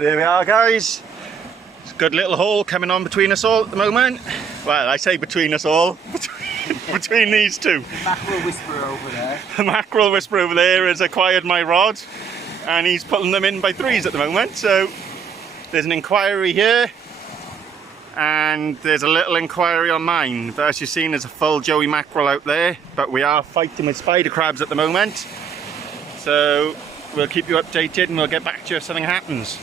There we are, guys. It's a good little haul coming on between us all at the moment. Well, I say between us all, between these two. The mackerel whisperer over there. The mackerel whisperer over there has acquired my rod and he's pulling them in by threes at the moment. So there's an inquiry here and there's a little inquiry on mine. But as you've seen, there's a full joey mackerel out there, but we are fighting with spider crabs at the moment. So we'll keep you updated and we'll get back to you if something happens.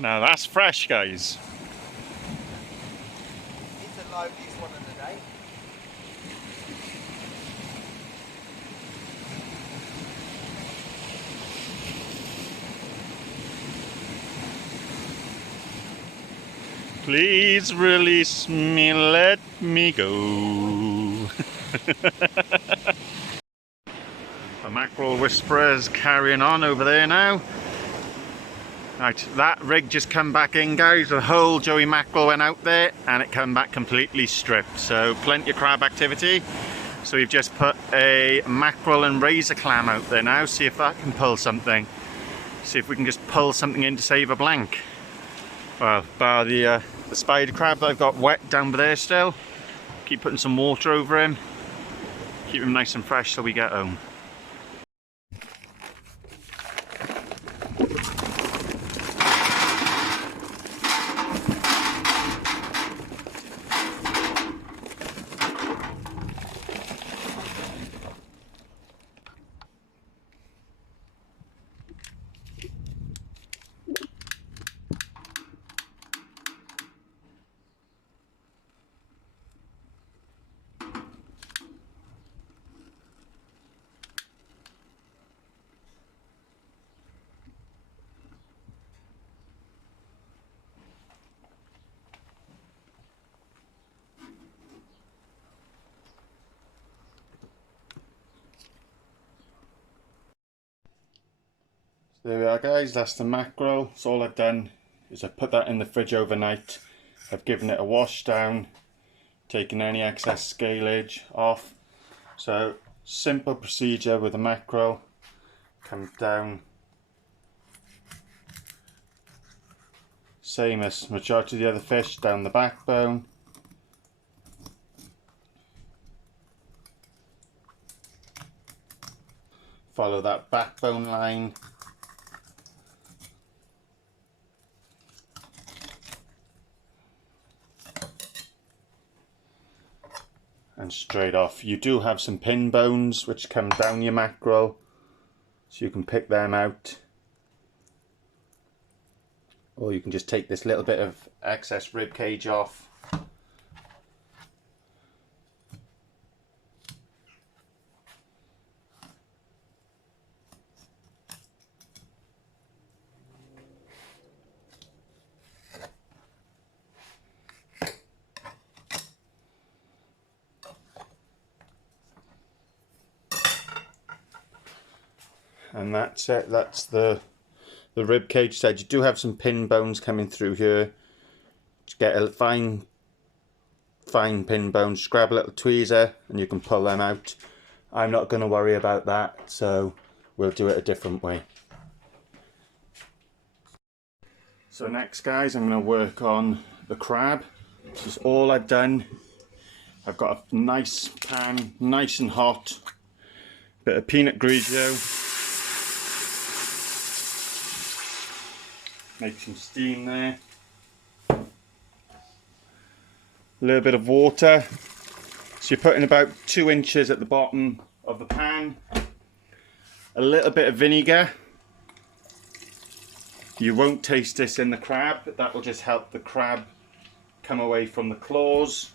Now that's fresh, guys. It's the liveliest one of the day. Please release me, let me go. The mackerel whisperer is carrying on over there now. Right, that rig just come back in, guys. The whole joey mackerel went out there and it come back completely stripped. So plenty of crab activity. So we've just put a mackerel and razor clam out there now. See if that can pull something. See if we can just pull something in to save a blank. Well, bar the spider crab that I've got wet down there still. Keep putting some water over him. Keep him nice and fresh till we get home. There we are, guys, that's the mackerel. So all I've done is I put that in the fridge overnight. I've given it a wash down, taken any excess scalage off. So simple procedure with the mackerel. Comes down, same as majority of the other fish, down the backbone. Follow that backbone line. And straight off. You do have some pin bones which come down your mackerel, so you can pick them out, or you can just take this little bit of excess rib cage off. And that's it, that's the rib cage side. You do have some pin bones coming through here. Just get a fine pin bones, just grab a little tweezer and you can pull them out. I'm not going to worry about that, so we'll do it a different way. So next, guys, I'm going to work on the crab. This is all I've done. I've got a nice pan, nice and hot. Bit of peanut grigio. Make some steam there. A little bit of water. So you're putting about 2 inches at the bottom of the pan. A little bit of vinegar. You won't taste this in the crab, but that will just help the crab come away from the claws.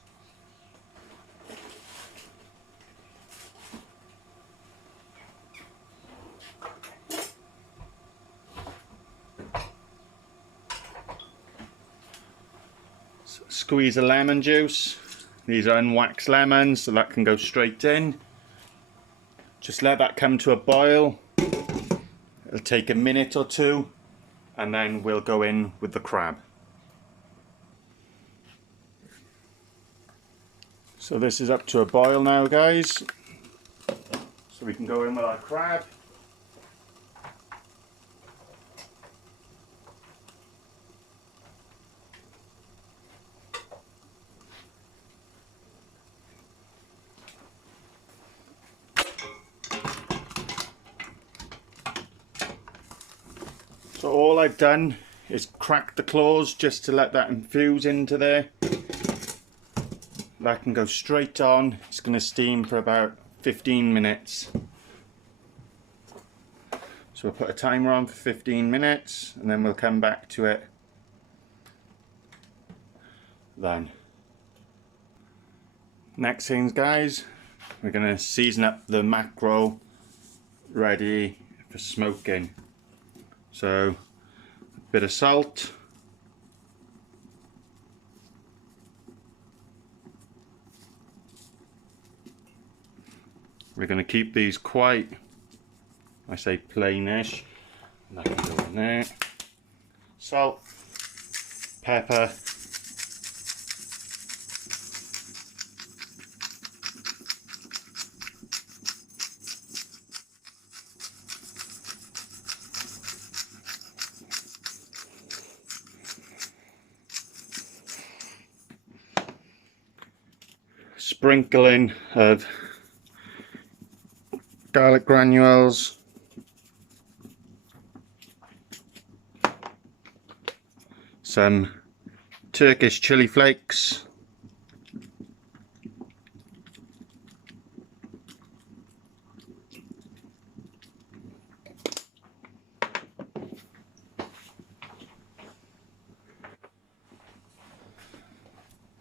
squeeze of lemon juice. These are unwaxed lemons, so that can go straight in. Just let that come to a boil. It'll take a minute or two, and then we'll go in with the crab. So this is up to a boil now, guys. So we can go in with our crab. So all I've done is crack the claws just to let that infuse into there. That can go straight on. It's going to steam for about 15 minutes. So we'll put a timer on for 15 minutes and then we'll come back to it then. Next things, guys, we're going to season up the mackerel ready for smoking. So a bit of salt, we're going to keep these quite, I say plainish, and that can go in there. Salt, pepper, sprinkling of garlic granules, some Turkish chili flakes,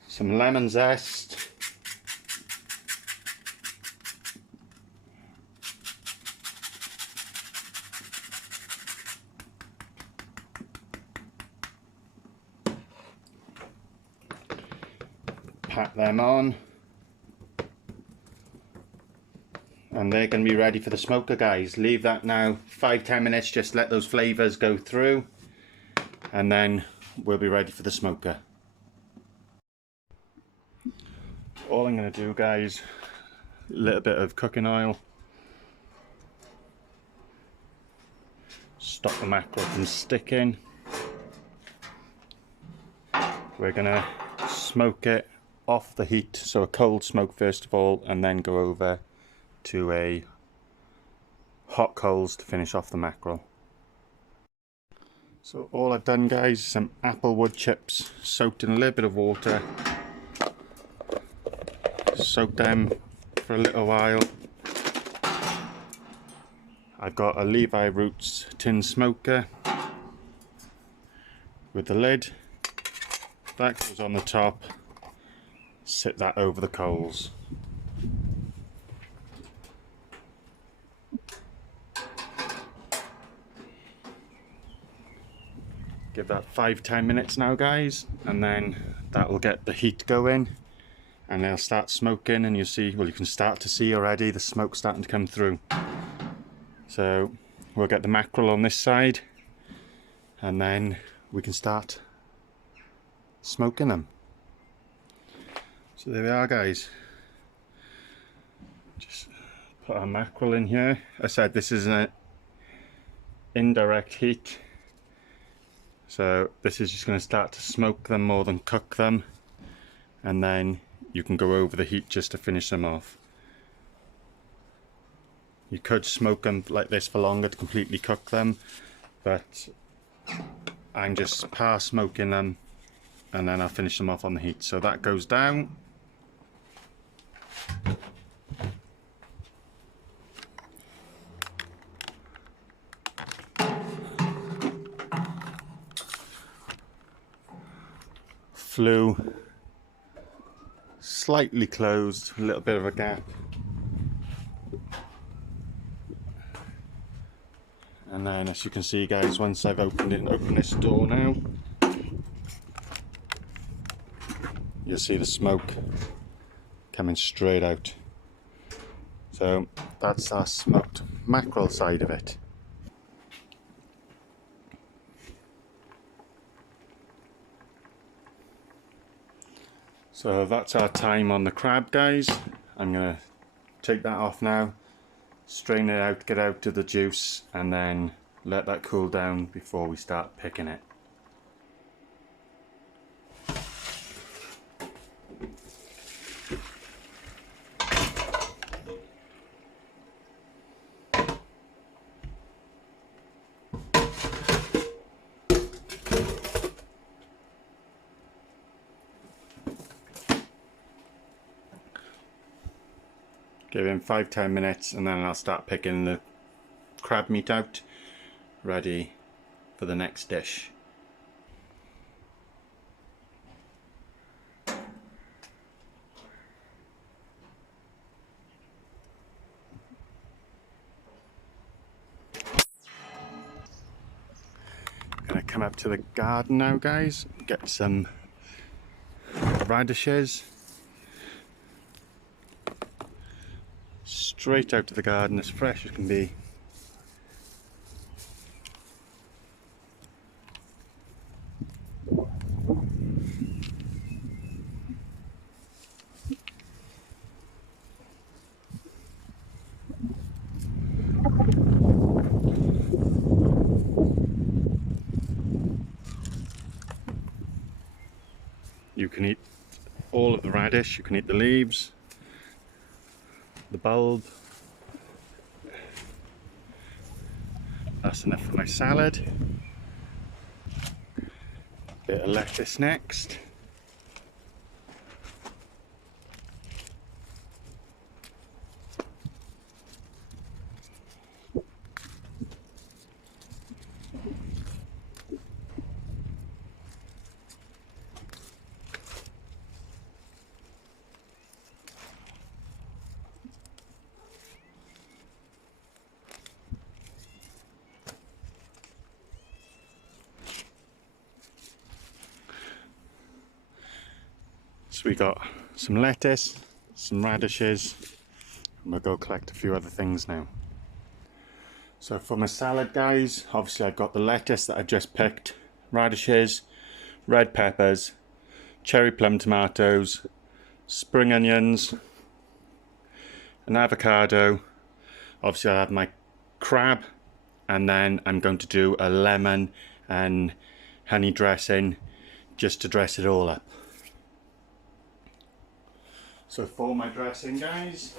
some lemon zest, pat them on, and they're going to be ready for the smoker, guys. Leave that now 5-10 minutes, just let those flavours go through, and then we'll be ready for the smoker. All I'm going to do, guys, a little bit of cooking oil, stop the mackerel from sticking. We're going to smoke it off the heat, so a cold smoke first of all, and then go over to a hot coals to finish off the mackerel. So all I've done, guys, is some apple wood chips soaked in a little bit of water. Soak them for a little while. I've got a Levi Roots tin smoker with the lid. That goes on the top. Sit that over the coals. Give that 5-10 minutes now, guys, and then that will get the heat going and they'll start smoking, and you see, well, you can start to see already the smoke starting to come through. So we'll get the mackerel on this side and then we can start smoking them. So there we are, guys. Just put our mackerel in here. I said this is an indirect heat, so this is just going to start to smoke them more than cook them, and then you can go over the heat just to finish them off. You could smoke them like this for longer to completely cook them, but I'm just past smoking them and then I'll finish them off on the heat. So that goes down. Flue slightly closed, a little bit of a gap. And then, as you can see, guys, once I've opened this door now, you'll see the smoke coming straight out. So that's our smoked mackerel side of it. So that's our time on the crab, guys. I'm gonna take that off now, strain it out, get out to the juice, and then let that cool down before we start picking it. Give him 5-10 minutes and then I'll start picking the crab meat out, ready for the next dish. Gonna come up to the garden now, guys, get some radishes. Straight out of the garden, as fresh as can be. You can eat all of the radish, you can eat the leaves, the bulb. That's enough for my salad. Bit of lettuce next. So we got some lettuce, some radishes, and we'll go collect a few other things now. So for my salad, guys, obviously I've got the lettuce that I just picked, radishes, red peppers, cherry plum tomatoes, spring onions, an avocado. Obviously I have my crab, and then I'm going to do a lemon and honey dressing just to dress it all up. So for my dressing, guys,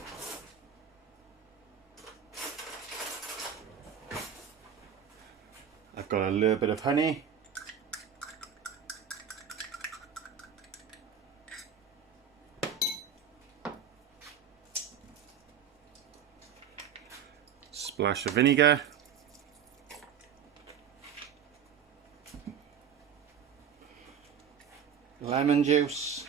I've got a little bit of honey, splash of vinegar, lemon juice,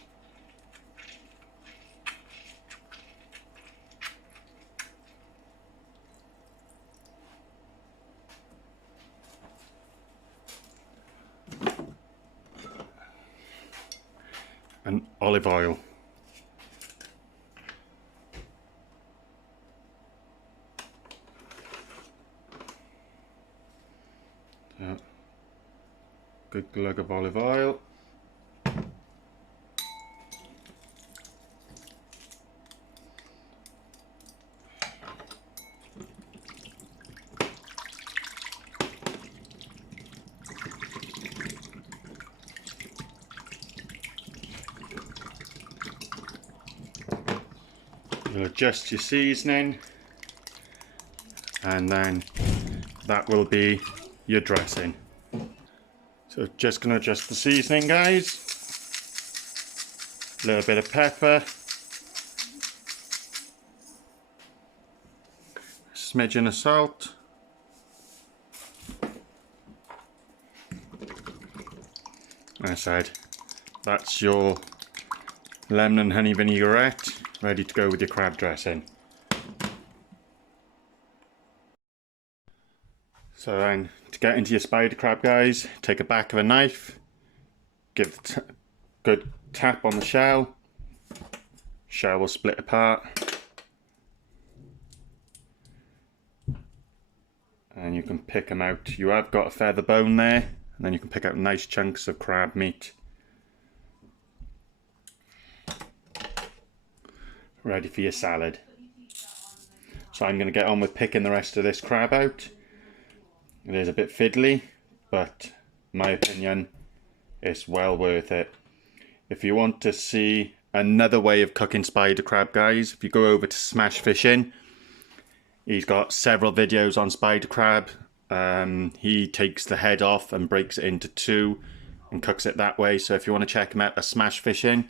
and olive oil. Good glug of olive oil. You'll adjust your seasoning, and then that will be your dressing. So just going to adjust the seasoning, guys. A little bit of pepper, a smidgen of salt, like I said, that's your lemon and honey vinaigrette ready to go with your crab dressing. So then, to get into your spider crab, guys, take a back of a knife, give good tap on the shell. Shell will split apart. And you can pick them out. You have got a feather bone there, and then you can pick out nice chunks of crab meat. Ready for your salad. So I'm going to get on with picking the rest of this crab out. It is a bit fiddly, but in my opinion, it's well worth it. If you want to see another way of cooking spider crab, guys, if you go over to Smash Fishing, he's got several videos on spider crab. He takes the head off and breaks it into two and cooks it that way. So if you want to check him out at Smash Fishing,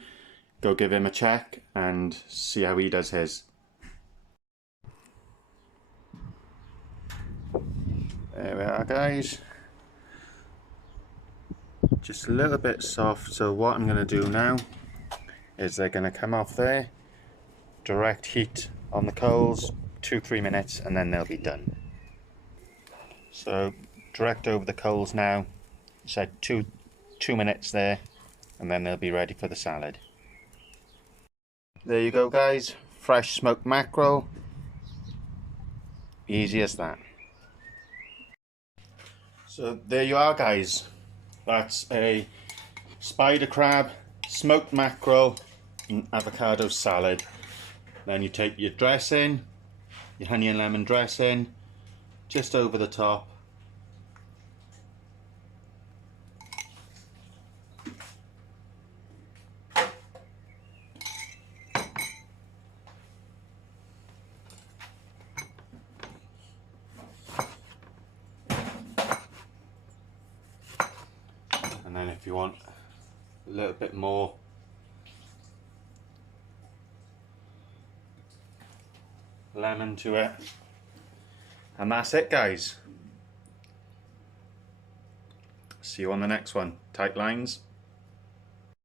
go give him a check and see how he does his. There we are, guys. Just a little bit soft, so what I'm going to do now is they're going to come off there, direct heat on the coals, 2-3 minutes, and then they'll be done. So direct over the coals now, said two minutes there, and then they'll be ready for the salad. There you go, guys, fresh smoked mackerel, easy as that. So there you are, guys. That's a spider crab, smoked mackerel and avocado salad. Then you take your dressing, your honey and lemon dressing, just over the top. And then if you want a little bit more, lemon to it. And that's it, guys. See you on the next one. Tight lines.